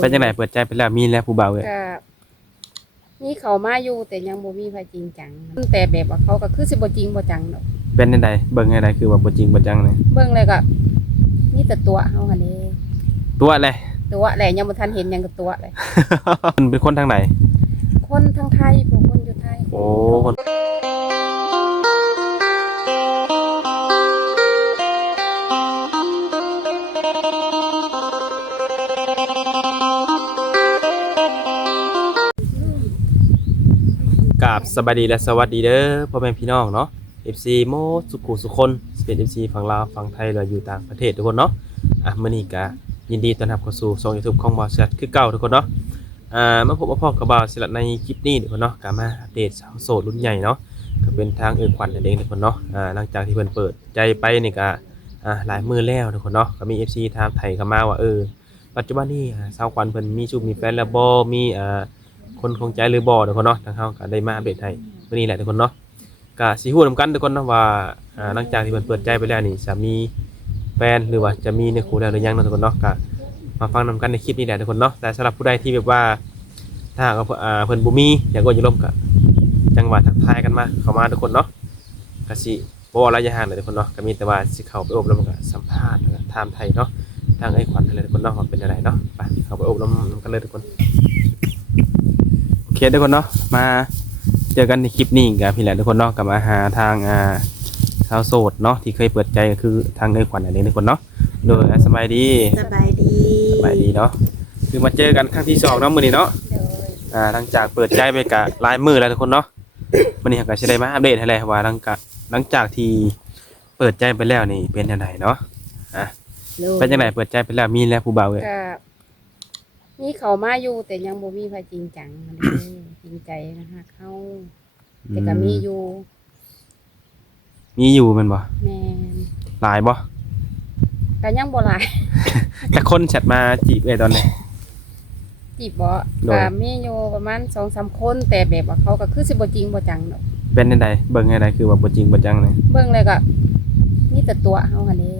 เป็นจังไดเปิดใจไปแล้วมีแล้วผู้บ่าวเอ้ยก็มีเขามาอยู่แต่ยังบ่มีไผจริงจังแต่แบบว่าเขาก็คือสิบ่จริงบ่จังดอกเป็นจังไดเบิ่งจังไดคือว่าบ่จริงบ่จังเลย เบิ่งเลยก็มีแต่ตัวเฮาหั่นเด้ ตัวอะไร ตัวแหละยังบ่ทันเห็นหยังก็ตัวเลย มันเป็นคนทางไหนคนทั้งไทยผู้คนอยู่ไทยโอ้คนกราบสบายดีและสวัสดีเด้อพ่อแม่พี่น้องเนาะ FC โมสุขุสุคนเป็น FC ฝั่งลาวฝั่งไทยหรืออยู่ต่างประเทศทุกคนเนาะมื้อนี้ก็ยินดีต้อนรับเข้าสู่ช่อง YouTube ของบ่าวชัดคือเก่าทุกคนเนาะมาพบมาพอกับบ่าวศิลป์ในคลิปนี้ทุกคนเนาะก็มาอัปเดตสาวโสดรุ่นใหญ่เนาะก็เป็นทางขวัญนั่นเองทุกคนเนาะหลังจากที่เพิ่นเปิดใจไปนี่ก็หลายมื้อแล้วทุกคนเนาะก็มี FC ถามไทยเข้ามาว่าปัจจุบันนี้สาวขวัญเพิ่นมีชู้มีแฟนแล้วบ่มีคนคงใจหรือบ่ทุกคนเนาะทางเฮาก็ได้มาอัปเดตให้มื้อนี้แหละทุกคนเนาะก็สิฮู้นำกันทุกคนเนาะว่าหลังจากที่เพิ่นเปิดใจไปแล้วนี่จะมีแฟนหรือว่าจะมีเนื้อคู่แล้วหรือยังเนาะทุกคนเนาะก็มาฟังนำกันในคลิปนี้แหละทุกคนเนาะแต่สำหรับผู้ใดที่แบบว่าถ้าหากว่าเพิ่นบ่มีอยากโอ้อยากล้มก็จังหวะทักทายกันมาเข้ามาทุกคนเนาะก็สิบ่ว่าระยะห่างเลยทุกคนเนาะก็มีแต่ว่าสิเข้าไปอบรมกับสัมภาษณ์แล้วก็ถามไทยเนาะทางไอ้ขวัญนั่นแหละทุกคนเนาะว่าเป็นจังไดเนาะไปเข้าไปอบรมนำกันเลยทุกคนโอเคทุกคนเนาะมาเจอกันในคลิปนี้กับพี่แหละทุกคนเนาะกับมาหาทางสาวโสดเนาะที่เคยเปิดใจก็คือทางไอ้ขวัญนั่นเองทุกคนเนาะโดยสบายดี สบายดีเนาะคือมาเจอกันครั้งที่2เนาะมื้อนี้เนาะโดย หลังจากเปิดใจไปกะหลายมื้อแล้วทุกคนเนาะมื้อนี้ก็สิได้มาอัปเดตให้แหละว่าหลังจากที่เปิดใจไปแล้วนี่เป็นจังไดเนาะเป็นจังไดเปิดใจไปแล้วมีแล้วผู้บ่าวเอ้ย ก็มีเขามาอยู่แต่ยังบ่มีไผจริงจังหั่นเด้จริงใจนะคะเขาแต่ก็มีอยู่ มีอยู่แม่นบ่ แม่น หลายบ่ ก็ยังบ่หลาย แต่คนแชทมาจีบเอ้ยตอนนี้ จีบบ่ โดย ก็มีอยู่ประมาณ 2-3 คนแต่แบบว่าเขาก็คือสิบ่จริงบ่จังดอก เป็นจังไดเบิ่งจังไดคือว่าบ่จริงบ่จังเลย เบิ่งเลยก็มีแต่ตัวเฮาหั่นเด้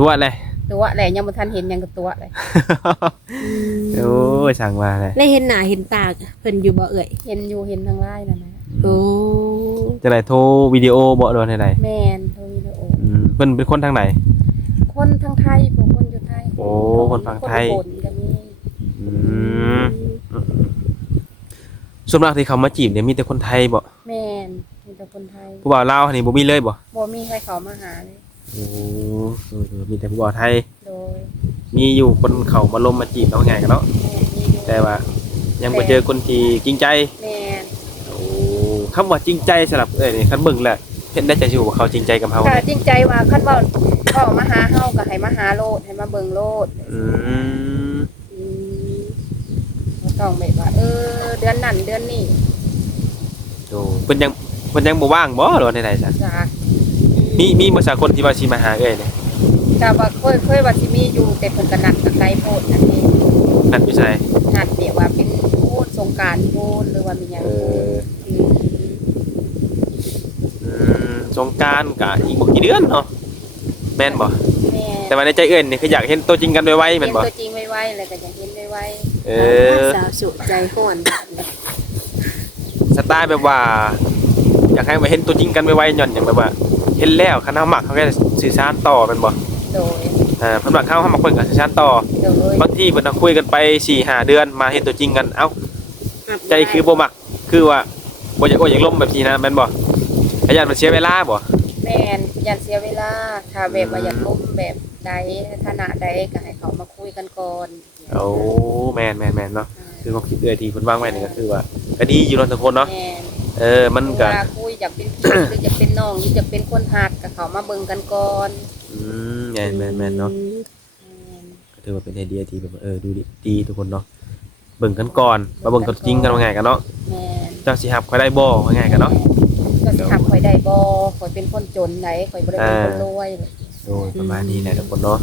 ตัวอะไร ตัวแหละยังบ่ทันเห็นหยังก็ตัวเลย โอ้ยสั่งมาเลย ได้เห็นหน้าเห็นตาเพิ่นอยู่บ่เอ่ย เห็นอยู่เห็นทางไลน์นั่นนะ โอ้ จะได้โทรวิดีโอบ่โดนให้ได้ แม่นโทรวิดีโอ เพิ่นเป็นคนทางไหน คนทั้งไทยผู้คนอยู่ไทย โอ้คนฝั่งไทย คนก็มี อืมส่วนมากที่เขามาจีบเนี่ยมีแต่คนไทยบ่ แม่นมีแต่คนไทย ผู้บ่าวลาวนี่บ่มีเลยบ่ บ่มีใครเขามาหาเลย โอ้มีแต่ผู้บ่าวไทย โดย มีอยู่คนเขามาลมมาจีบเราไงกันเนาะ แม่นมีอยู่ แต่ว่ายังบ่เจอคนที่จริงใจ แม่น โอ้คำว่าจริงใจสำหรับนี่คันเบิ่งแล้วเห็นได้ใจอยู่ว่าเขาจริงใจกับเฮา ก็ เนี่ย จริงใจว่าคันเว้าเข้ามาหาเฮาก็ให้มาหาโลดให้มาเบิ่งโลด อืม อืมบ่ต้องแบบว่าเดือนนั้นเดือนนี้ โอ้เพิ่นยังบ่ว่างบ่หรือว่าใดๆซะ จ้ะ มีบ่สักคนที่ว่าสิมาหาเนี่ย ก็ว่าเคยว่าสิมีอยู่แต่เพิ่นก็นัดกับไกลโพดนั่นเอง นั่นอยู่ไส นัดแบบว่าเป็นโพดสงกรานต์โพดหรือว่ามีหยัง เออ อืม สงกรานต์ก็อีกบ่กี่เดือนเนาะแม่นบ่ แม่ แต่ว่าในใจนี่คืออยากเห็นตัวจริงกันไวๆแม่นบ่ เห็ตัวจริงไวๆแล้วก็อยากเห็นไว เออ สาวสุใจฮ้อน สไตล์แบบว่า อยากให้มาเห็นตัวจริงกันไวๆหย่อนอย่างแบบว่า เห็นแล้วคันเฮามักเขาก็สื่อสารต่อแม่นบ่ ๆโดย เพิ่นมักเฮามักเพิ่นก็สื่อสารต่อ โดย บางทีเพิ่นก็คุยกันไป 4-5 เดือนมาเห็นตัวจริงกันเอ้าใจคือบ่มักคือว่าบ่อยากโอ้อยากล้มแบบนี้นะแม่นบ่ขยันมันเสียเวลาบ่ แม่นอย่าเสียเวลาถ้าแบบว่าอยากล้มแบบใดขณะใดก็ให้เขามาคุยกันก่อน โอ้แม่นๆเนาะคือความคิดที่เพิ่นวางไว้นี่ก็คือว่าก็ดีอยู่เนาะทุกคนเนาะ แม่น มันก็ ว่าคุยอยากเป็นพี่ หรืออยากเป็นน้องหรืออยากเป็นคนหักก็เขามาเบิ่งกันก่อน แม่นเนาะ แม่น ก็ถือว่าเป็นไอเดียที่แบบดูดีทุกคนเนาะเบิ่งกันก่อนมาเบิ่งกันจริงกันว่าไงกันเนาะ แม่น เจ้าสิฮับค่อยได้บ่ว่าไงกันเนาะ ก็สิหักข่อยได้บ่ข่อยเป็นคนจนไหนข่อยบ่ได้เป็นคนรวย โดยประมาณนี้แหละทุกคนเนาะ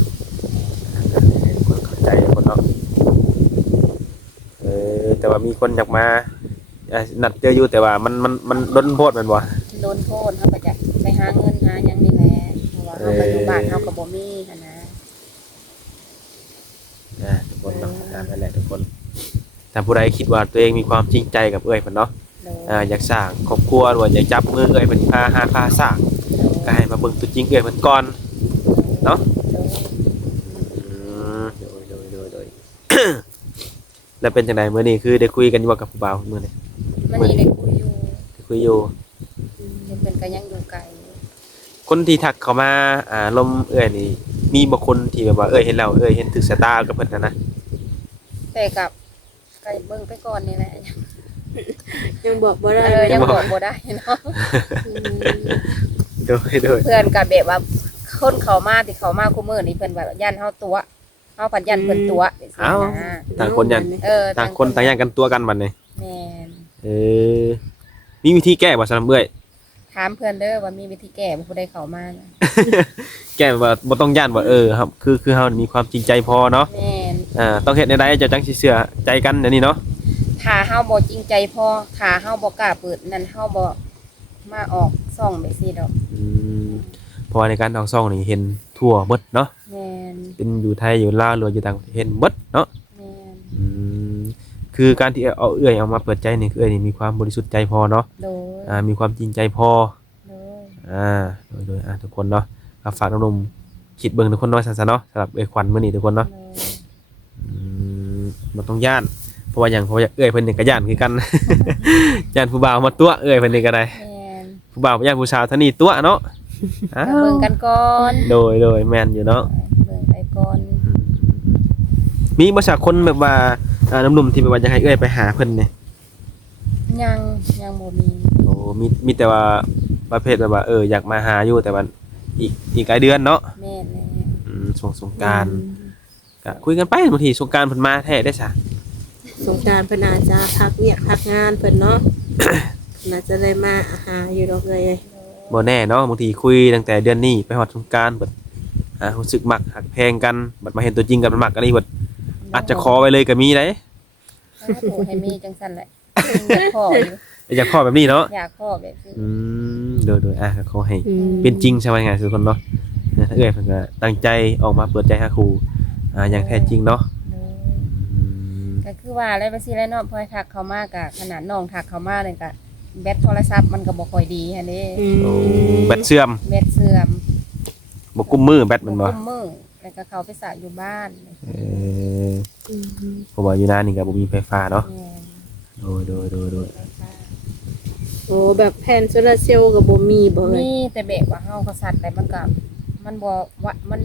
คนเข้าใจทุกคนเนาะแต่ว่ามีคนอยากมานัดเจออยู่แต่ว่ามันล้นโพดแม่นบ่ โดนโทษเฮาก็จะไปหาเงินหาหยังนี่แหละเพราะว่าเฮาก็อยู่บ้านเฮาก็บ่มีหันนะ ทุก คนเนาะนั่นแหละทุกคนถ้าผู้ใดคิดว่าตัวเองมีความจริงใจกับเอ้ยเพิ่นเนาะ โดย อยากสร้างครอบครัวหรือว่าอยากจับมือเอ้ยเพิ่นพาหาพาสร้างก็ให้มาเบิ่งตัวจริงเอ้ยเพิ่นก่อนเนาะ โดย โดย แล้วเป็นจังไดมื้อนี้คือได้คุยกันอยู่บ่กับผู้บ่าวมื้อนี้ มันนี่ได้คุยอยู่ ได้คุยอยู่ เดี๋ยวเพิ่นก็ยังอยู่ไกล คนที่ทักเข้ามาลมเอ้ยนี่มีบ่คนที่แบบว่าเอ้ยเห็นแล้วเอ้ยเห็นถึกสายตากับเพิ่นนะ แต่กับไก่เบิ่งไปก่อนนี่แหละ ยังบอกบ่ได้ ยังบอกบ่ได้เนาะ โดย เพื่อนก็แบบว่าคนเข้ามาที่เข้ามาคุมื้อนี่เพิ่นว่าย่านเฮาตัวเฮาผัดย่านเพิ่นตัวจังซี่นะ ต่างคนยัน ต่างคนต่างอย่างกันตัวกันบัดนี้ แม่น มีวิธีแก้บ่สำหรับเอ้ย ถามเพื่อนเด้อว่ามีวิธีแก้บ่ผู้ใดเข้ามานะ แก้ว่าบ่ต้องย่านว่าครับคือเฮามีความจริงใจพอเนาะ แม่น ต้องเฮ็ดใดๆจะจังสิเชื่อใจกันเดี๋ยวนี้เนาะ ถ้าเฮาบ่จริงใจพอถ้าเฮาบ่กล้าเปิดนั่นเฮาบ่มาออกซ่องแบบซี่ดอก เพราะว่าในการออกซ่องนี่เห็นทั่วเบิดเนาะ แม่น เป็นอยู่ไทยอยู่ลาวหรือว่าอยู่ต่างประเทศเห็นเบิดเนาะ แม่น คือการที่เอาเอื้อยเอามาเปิดใจนี่คือเอื้อยนี่มีความบริสุทธิ์ใจพอเนาะ โดย มีความจริงใจพอ โดย โดยทุกคนเนาะฝากน้องๆคิดเบิ่งทุกคนเนาะซั่นๆเนาะสำหรับเอื้อยขวัญมื้อนี้ทุกคนเนาะ โดย บ่ต้องย่านเพราะว่าเอื้อยเพิ่นนี่ก็ย่านคือกัน ย่านผู้บ่าวมาตัวเอื้อยเพิ่นนี่ก็ได้ แม่น ผู้บ่าวย่านผู้สาวเท่านี้ตัวเนาะ ก็เบิ่งกันก่อน โดยแม่นอยู่เนาะ เบิ่งไปก่อน มีบ่สักคนแบบว่าหนุ่มๆที่แบบว่าอยากให้เอื้อยไปหาเพิ่นนี่ ยังบ่มี โอ้มีแต่ว่าประเภทแบบว่าอยากมาหาอยู่แต่ว่าอีกหลายเดือนเนาะ แม่นแน่ สงกรานต์ก็คุยกันไปบางทีสงกรานต์เพิ่นมาแท้ได้ซะ สงกรานต์เพิ่นอาจจะพักเวียกพักงานเพิ่นเนาะ น่าจะได้มาหาอยู่ดอกเลย บ่แน่เนาะบางทีคุยตั้งแต่เดือนนี้ไปฮอดสงกรานต์เบิดรู้สึกมักหักแพงกันบัดมาเห็นตัวจริงกันมันมักกันนี่เบิดอาจจะขอไว้เลยก็มีได้ ถูกให้มีจังซั่นแหละอยากขออยู่ อยากขอแบบนี้เนาะ อยากขอแบบนี้ โดยก็ขอให้ อืม เป็นจริงใช่ไหมไงทุกคนเนาะเอื้อยเพิ่นก็ตั้งใจออกมาเปิดใจหาครูอย่างแท้จริงเนาะ โดยก็คือว่าแล้วไปสิแล้วเนาะพอทักเข้ามาก็ขนาดน้องทักเข้ามานี่ก็แบตโทรศัพท์มันก็บ่ค่อยดีหั่นเด้ โอ้แบตเสื่อม แบตเสื่อม บ่กุมมือแบตมันบ่ กุมมือแล้วก็เข้าไปสระอยู่บ้าน เพราะว่าอยู่นานนี่ก็บ่มีไฟฟ้าเนาะ แม่น โดย ไฟฟ้า โอ้แบบแผ่นโซลาร์เซลล์ก็บ่มีบ่เอ้ย มีแต่แบบว่าเฮาก็สัตว์แต่มันก็มันบ่ว่ามัน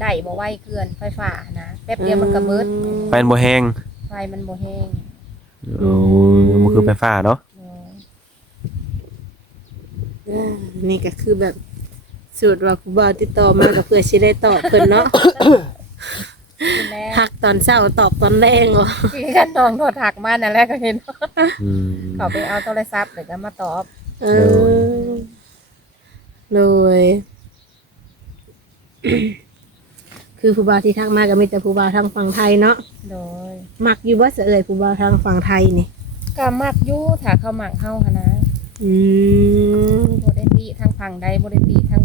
ได้บ่ไวเกินไฟฟ้านะแป๊บเดียวมันก็เบิด ไฟมันบ่แห้ง ไฟมันบ่แห้ง โอ้บ่คือไฟฟ้าเนาะ นี่ก็คือแบบสูตรว่าผู้บ่าวติดต่อมาก็เพื่อสิได้ตอบเพิ่นเนาะ คือแม่ ทักตอนเช้าตอบตอนแรงเหรอ ที่กันน้องโทรทักมานั่นแหละก็เห็น อืม เขาไปเอาโทรศัพท์แล้วก็มาตอบ เออเลย คือผู้บ่าวที่ทักมาก็มีแต่ผู้บ่าวทางฝั่งไทยเนาะ โดย มักอยู่บ่เสยผู้บ่าวทางฝั่งไทยนี่ ก็มักอยู่ถ้าเขามักเฮาหันนะ อืม บ่ได้ติทางฝั่งใดบ่ได้ติทาง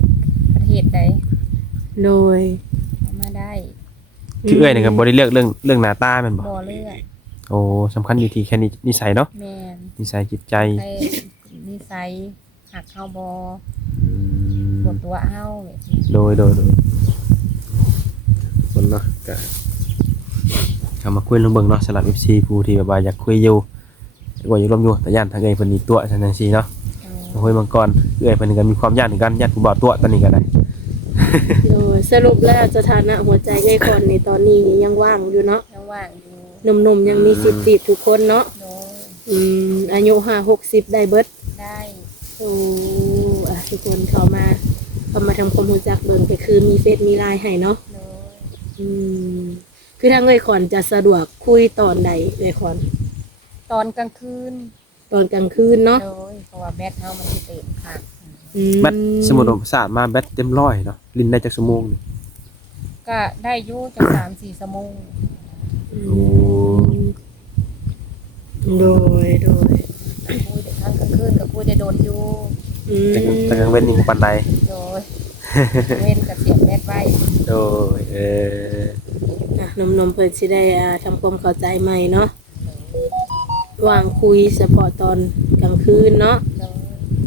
ประเทศใด โดย เอามาได้ คือเอ้อยนี่ก็บ่ได้เลือกเรื่องหน้าตาแม่นบ่ บ่เลือก โอ้สำคัญอยู่ที่แค่นิสัยเนาะ แม่น นิสัยจิตใจ ไปนิสัยหักเฮาบ่ อืม บนตัวเฮาแบบนี้ โดยคนเนาะก็เข้ามาคุยลงเบิ่งเนาะสำหรับ FC ผู้ที่แบบว่าอยากคุยอยู่ว่าอยากร่วมอยู่แต่ย่านทางเอ้อยเพิ่นมีตัวจังซี่เนาะ คุยมังกรเอ้อยเพิ่นก็มีความย่านเหมือนกันย่านผู้บ่าวตัวตอนนี้ก็ได้ โดยสรุปแล้วสถานะหัวใจไอ้คนในตอนนี้นี่ยังว่างอยู่เนาะ ยังว่างอยู่ หนุ่มๆยังมีสิทธิ์จีบทุกคนเนาะ โดย อายุ50-60ได้เบิด ได้ โอ้ทุกคนเข้ามาทำความรู้จักเบิ่งก็คือมีเฟซมีไลน์ให้เนาะ โดย อืมคือทางเอ้ยขอนจะสะดวกคุยตอนใดเอ้ยขอน ตอนกลางคืน ตอนกลางคืนเนาะ โดยเพราะว่าแบตเฮามันสิเต็มค่ะ แบตสมมุติว่าสาดมาแบตเต็ม100เนาะลินได้จักชั่วโมงนี่ ก็ได้อยู่จัก3-4ชั่วโมง โอ้ โดย คุยแต่ทางกลางคืนก็คุยได้โดนอยู่ แต่กลางเว้นนี่บ่ปานใด โดยเว้นก็เสียบแบตไว้ โดย หนมๆเพิ่นสิได้ทำความเข้าใจใหม่เนาะวางคุยเฉพาะตอนกลางคืนเนาะ โดย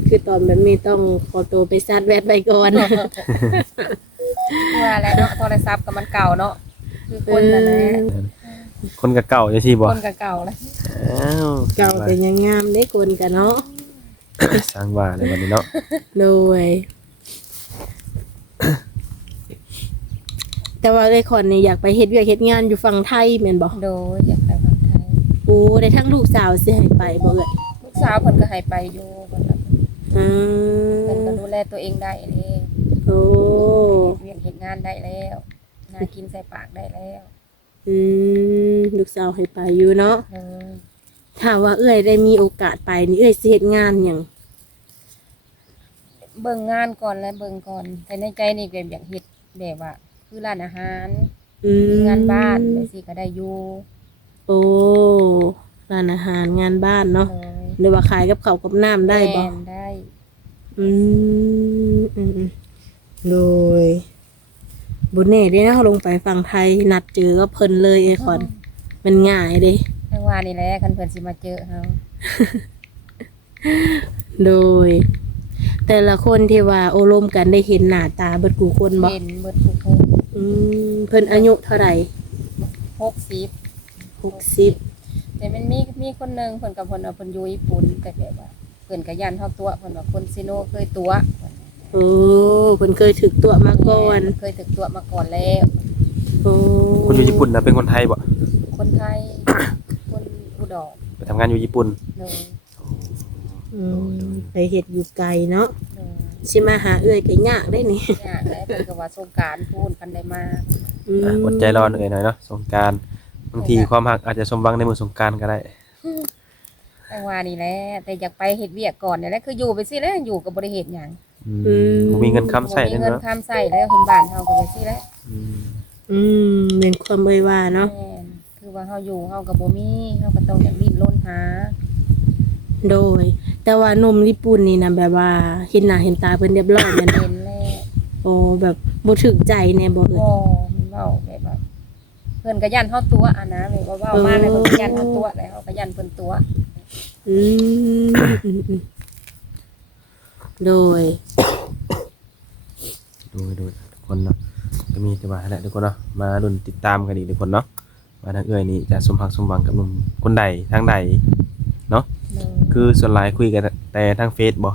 คือตอนแบบนี้ต้องขอตัวไปซัดแวดไปก่อน ว่าแล้วเนาะโทรศัพท์ก็มันเก่าเนาะคือคนนั่นแหละ คนกับเก่าจังซี่บ่ คนก็เก่าแล้ว อ้าว เก่าแต่ยังงามได้คนกันเนาะ สร้างว่าในวันนี้เนาะ โดย แต่ว่าไอ้คนนี่อยากไปเฮ็ดเวียกเฮ็ดงานอยู่ฝั่งไทยแม่นบ่ โดยอยากไปฝั่งไทย โอ้ได้ทั้งลูกสาวสิให้ไปบ่เอ่ย ลูกสาวเพิ่นก็ให้ไปอยู่เพิ่นก็ อื เพิ่นก็ ม ดูแลตัวเองได้เอง โอ้ เฮ็ดเวียกเฮ็ดงานได้แล้วนากินใส่ปากได้แล้ว อืมลูกสาวให้ไปอยู่เนาะ โดย ถ้าว่าเอ้ยได้มีโอกาสไปนี่เอ้ยสิเฮ็ดงานหยัง เบิ่งงานก่อนและเบิ่งก่อนแต่ในใจนี่ก็อยากเฮ็ดแบบว่า คือร้านอาหาร อืม งานบ้านจังซี่ก็ได้อยู่ โอ้ร้านอาหารงานบ้านเนาะ โดย หรือว่าขายกับข้าวกับน้ำได้บ่ แม่นได้ อืมอืมอืมโดยบุญเน่เด้นะลงไปฝั่งไทยนัดเจอก็เพิ่นเลยไอ้ขอนมันง่ายเด้ จังว่านี่แหละคันเพิ่นสิมาเจอเฮา โดย แต่ละคนที่ว่าโอลมกันได้เห็นหน้าตาเบิดกูคนบ่ เห็นเบิดทุกคน อืมเพิ่นอายุเท่าไหร่ 60 60 แต่มันมีคนหนึงเพิ่นกับเพิ่นว่าเพิ่นอยู่ญี่ปุ่นแต่แบบว่าเพิ่นก็ย่านเฮาตัวเพิ่นว่าคนซิโนเคยตัวเพิ่น โอ้เพิ่นเคยถึกตัวมาก่อน เคยถึกตัวมาก่อนแล้ว โอ้ คนอยู่ญี่ปุ่นนะเป็นคนไทยบ่ คนไทย คนอุดร ไปทำงานอยู่ญี่ปุ่น เนย อืมไปเฮ็ดอยู่ไกลเนาะ เนย สิมาหาเอื้อยก็ยากได้นี่ ยากแล้วเพิ่นก็ว่าสงกรานต์พูนกันได้มา อืม อดใจรอหน่อยเนาะสงกรานต์บางทีความรักอาจจะสมหวังในมื้อสงกรานต์ก็ได้ จังว่านี่แหละแต่อยากไปเฮ็ดเวียกก่อนนี่แหละคืออยู่ไปสิแล้วอยู่ก็บ่ได้เฮ็ดหยัง บ่มีเงินค้ำใช้ บ่มี นั่น เงิน เนาะ ค้ำใช้แล้วเห็นบ้านเฮาก็ไปสิแล้ว อืม อืมเป็นความเอ่ยว่าเนาะ แม่นคือว่าเฮาอยู่เฮาก็บ่มีเฮาก็ต้องอยากดิ้นรนหา โดย แต่ว่าหนมญี่ปุ่นนี่นะแบบว่าเห็นหน้าเห็นตาเพิ่นเรียบร้อยแม่น เห็นแล้ว โอ้แบบบ่ถึกใจแน่บ่เอ่ย บ่มันเว้าแบบว่าเพิ่นก็ยันเฮาตัวอะนะแบบว่าเว้ามาแล้วเพิ่นก็ยันเฮาตัวแล้วเฮาก็ยันเพิ่นตัว อืมอืมอืมโดย ดูทุกคนเนาะก็มีแต่ว่าแหละทุกคนเนาะมาลุ้นติดตามกันอีกทุกคนเนาะว่าทางเอื้อยนี่จะสมภักสมหวังกับหนุ่มคนใดทางใดเนาะ เนอะ คือส่วนหลายคุยกันแต่ทางเฟซบ่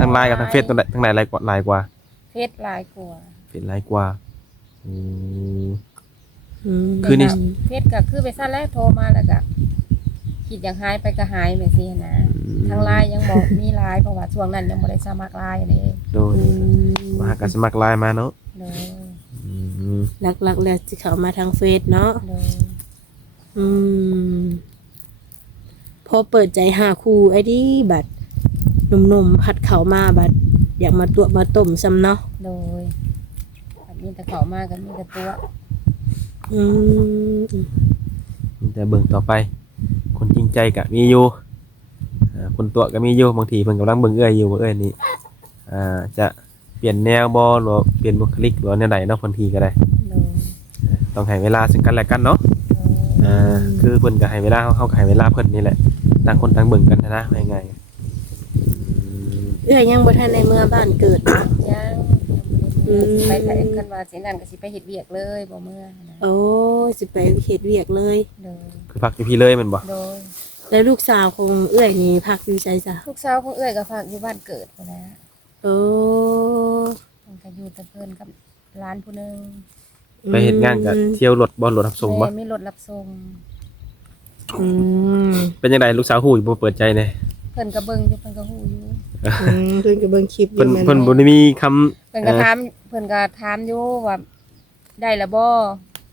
ทางไลน์กับทางเฟซตรงไหนทางไหนหลายกว่า เฟซหลายกว่า เฟซหลายกว่าอืม อืม คือนี่ เฟซก็คือไปซั่นแหล้วโทรมาแล้วก็คิดอยากหายไปก็หายแม่ซี่นะทางไลน์ยังบ่มีไลน์เพราะว่าช่วงนั้นยังบ่ได้สมัครไลน์นี่ โดย อืม มาหากันสมัครไลน์มาเนาะ เนอะ อืม หลักๆแล้วสิเข้ามาทางเฟซเนาะ เนอะ อืมพอเปิดใจหาคู่ไอ้ดิบัดหนุ่มๆผัดเขามาบัดอยากมาตัวมาต้มซ้ำเนาะ โดยแบบมีแต่เข้ามาก็มีแต่ตัว อืม แต่เบิ่งต่อไป คนจริงใจก็มีอยู่คนตัวก็มีอยู่บางทีเพิ่นกำลังเบิ่งเอื้อยอยู่ว่าเอื้อยนี่จะเปลี่ยนแนวบ่หรือว่าเปลี่ยนบุคลิกหรือว่าแนวใดเนาะบางทีก็ได้ เนอะ ต้องให้เวลาซึ่งกันและกันเนาะ เนอะ คือเพิ่นก็ให้เวลาเฮาก็ให้เวลาเพิ่นนี่แหละต่างคนต่างเบิ่งกันนะง่ายๆ เอ้ยยังบ่ทันในเมื่อบ้านเกิด ยัง อืม ไปไผกันว่าสินั่นก็สิไปเฮ็ดเวียกเลยบ่เมื่อนะ โอ้สิไปเฮ็ดเวียกเลย โดย คือพักอยู่พี่เลยแมันบ่ โดย แล้วลูกสาวของเอ้ยนี่พักอยู่ไสจ้ะ ลูกสาวของเอื้อยก็ฝากอยู่บ้านเกิดพุ่นนะ โอ้ มันก็อยู่แต่เพิ่นกับหลานผู้หนึง ไปเฮ็ดงานก็เที่ยวรถบ่รถรับส่งบ่ แม่มีรถรับส่ง อืม เป็นจังไดลูกสาวฮู้อยู่บ่เปิดใจแน่ เพิ่นก็เบิ่งอยู่เพิ่นก็ฮู้อยู่ เพิ่นก็เบิ่งคลิปอยู่ เพิ่น แม่น เพิ่น บ่ บ่ได้มีคำ เพิ่นก็ถามเพิ่นก็ถามอยู่ว่าได้แล้วบ่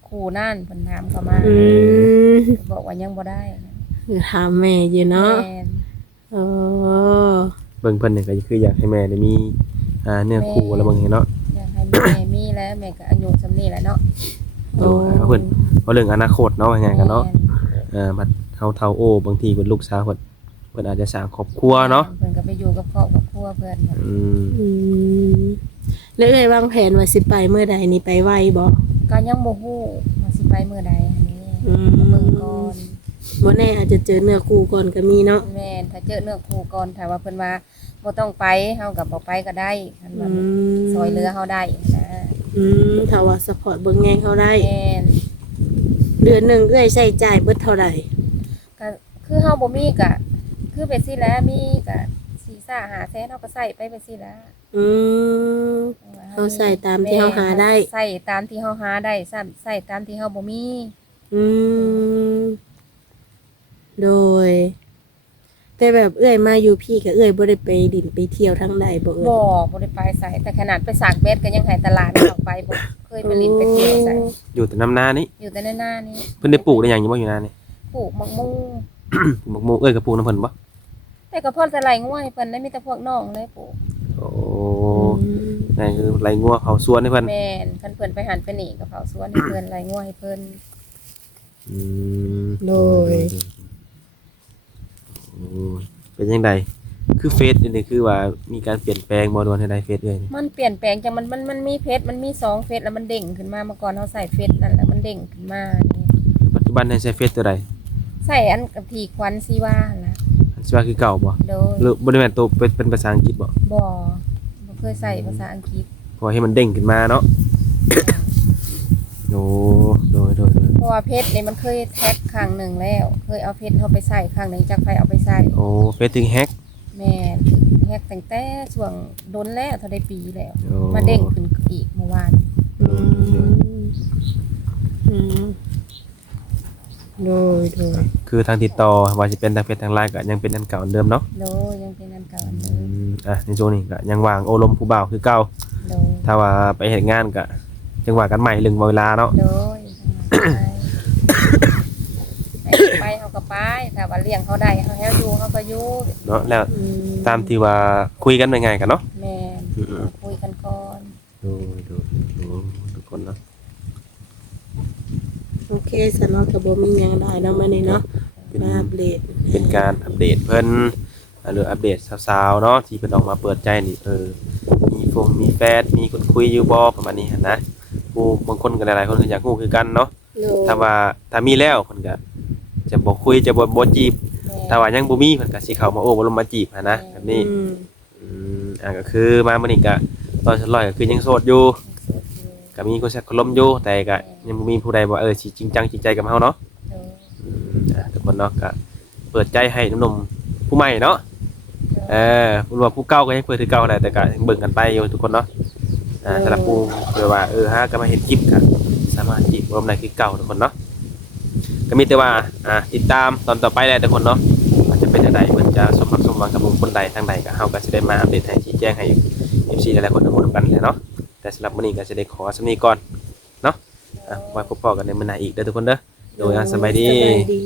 ครูนั่นเพิ่นถามเข้ามา อืม บอกว่ายังบ่ได้นะ ถามแม่อยู่เนาะ แม่น โอ้ เบิ่งเพิ่นนี่ก็คืออยากให้แม่ได้มีเนื้อคู่แล้วบางอย่างเนาะ อยากให้แม่มีแล้วแม่ก็อายุส่ำนี้แหละเนาะ โอ้เพิ่นเพราะเรื่องอนาคตเนาะว่าไงกันเนาะบัดเฮาเฒ่าโอ้บางทีเพิ่นลูกสาวเพิ่นอาจจะสร้างครอบครัวเนาะ เพิ่นก็ไปอยู่กับครอบครัวเพิ่นน่ะ อืม อืมแล้วเอ้ยวางแผนว่าสิไปเมื่อใดนี่ไปไวบ่ ก็ยังบ่ฮู้ว่าสิไป มื้อใดอันนี้ อืม เบิ่งก่อน บ่แน่อาจจะเจอเนื้อคู่ก่อนก็มีเนาะ แม่นถ้าเจอเนื้อคู่ก่อนถ้าว่าเพิ่นว่าบ่ต้องไปเฮาก็บ่ไปก็ได้คันว่าซอยเหลือเฮาได้นะ ถ้าว่าซัพพอร์ตเบิ่งแยงเขาได้ แม่น เดือนหนึงเอ้อยใช้จ่ายเบิดเท่าใด ก็คือเฮาบ่มีก็คือไปสิแหล้วมีก็4-5แสนเฮาก็ใช้ไปสิแหล้ว อืม เฮาใส่ตามที่เฮาหาได้ ใส่ตามที่เฮาหาได้ใส่ตามที่เฮาบ่มี อืมโดย แต่แบบเอ้อยมาอยู่พี่ก็เอ้อยบ่ได้ไปดินไปเที่ยวทั้งใดบ่เอ้ย บ่ได้ไปใส่แต่ขนาดไปสากเบ็ดก็ยังให้ตลาดออกไปบ่เคยไปลินไปเที่ยวใส่ อยู่แต่น้ำนานี่ อยู่แต่ในหน้านี้ เพิ่นได้ปลูกได้หยังอยู่บ่อยู่นานี่ ปลูกมะม่วง ปลูกหมกหมูเอ้ยกับปลูกน้ำเพิ่นบ่ แต่ก็พอจะไหลง่วยเพิ่นได้มีแต่พวกน้องเลยปลูก โอ้นั่นคือไรงัวเขาสวนให้เพิ่น แม่นคันเพิ่นไปหันไปนี่ก็เผาสวนให้เพิ่นไหลง่วยให้เพิ่น อืม โดย โอ้เป็นจังไดคือเฟซนี่คือว่ามีการเปลี่ยนแปลงบ่ดวนให้ได้เฟซเอ้ยนี่ มันเปลี่ยนแปลงจังมันมีเพชรมันมี2เฟซแล้วมันเด้งขึ้นมาเมื่อก่อนเฮาใส่เฟซนั่นแหละมันเด้งขึ้นมานี่ ปัจจุบันให้ใช้เฟซตัวใด ใส่อันกับที่ควันซีว่าหั่นล่ะ อันสิว่าคือเก่าบ่ โดย หรือบ่ได้แม่นตัวเป็นภาษาอังกฤษบ่ บ่เคยใส่ภาษาอังกฤษ เพราะให้มันเด้งขึ้นมาเนาะโอ้โดย เพราะว่าเพชรนี่มันเคยแท็กครั้งหนึ่งแล้ว เคยเอาเพชรเขาไปใส่ครั้งหนึ่งจากไปเอาไปใส่ โอ้เฟซถึงแฮก แม่นแฮกตั้งแต่ช่วงโดนแล้วเท่าได้ปีแล้ว โอ้ มาเด้งขึ้นอีกเมื่อวาน อืมอืมโดย คือทางติดต่อว่าสิเป็นทางเฟซทาง LINE ก็ยังเป็นอันเก่าอันเดิมเนาะ โดยยังเป็นอันเก่าอันเดิม ในช่วงนี้ก็ยังวางโอลมผู้บ่าวคือเก่า โดย ถ้าว่าไปเฮ็ดงานก็จังหวะกันใหม่เรื่องเวลาเนาะ โดยไปเขาก็ไปถ้าว่าเลี้ยงเขาได้เขาแฮวอยู่เขาก็อยู่ เนาะแล้ว อืม ตามที่ว่าคุยกันเป็นไงกันเนาะ แม่นคุยกันก่อน ดูทุกคนเนาะ โอเคสนอก็บ่มีหยังได้เนาะมื้อนี้เนาะ เป็น มาอัปเดต เป็นการอัปเดตเพิ่นหรืออัปเดตสาวๆเนาะที่เพิ่นออกมาเปิดใจนี่มีแฟนมีคนคุยอยู่บ่ประมาณนี้หั้นนะผู้บางคนก็หลายๆคนก็อยากรู้คือกันเนาะ โดย ถ้ามีแล้วเพิ่นก็จะบ่คุยจะบ่จีบ แม่ ถ้าว่ายังบ่มีเพิ่นก็สิเข้ามาโอ้บ่ลงมาจีบหั้นนะแบบนี้ อืม ก็คือมามื้อนี้ก็ตอนฉันลอยก็คือยังโสดอยู่ก็มีคนแซกคนล้มอยู่แต่ก็ยังบ่มีผู้ใดว่าสิจริงจังจริงใจกับเฮาเนาะ ทุกคนเนาะก็เปิดใจให้หนุ่มๆผู้ใหม่เนาะผู้ว่าผู้เก่าก็ยังเปิดคือเก่าได้แต่ก็ยังเบิ่งกันไปอยู่ทุกคนเนาะสำหรับผู้เผื่อว่าฮะก็มาเห็นคลิปก็สามารถจีบรวมได้คือเก่าทุกคนเนาะก็มีแต่ว่าติดตามตอนต่อไปแหละทุกคนเนาะว่าจะเป็นจังไดเพิ่นจะสมหวังกับบุคคลใดทางใดก็เฮาก็สิได้มาอัปเดตให้ชี้แจงให้ FC หลายๆคนทุกคนกันแหละเนาะแต่สำหรับมื้อนี้ก็สิได้ขอสำนี้ก่อนเนาะไว้พบกันในมื้อหน้าอีกเด้อทุกคนเด้อโดยสบายดี สบายดี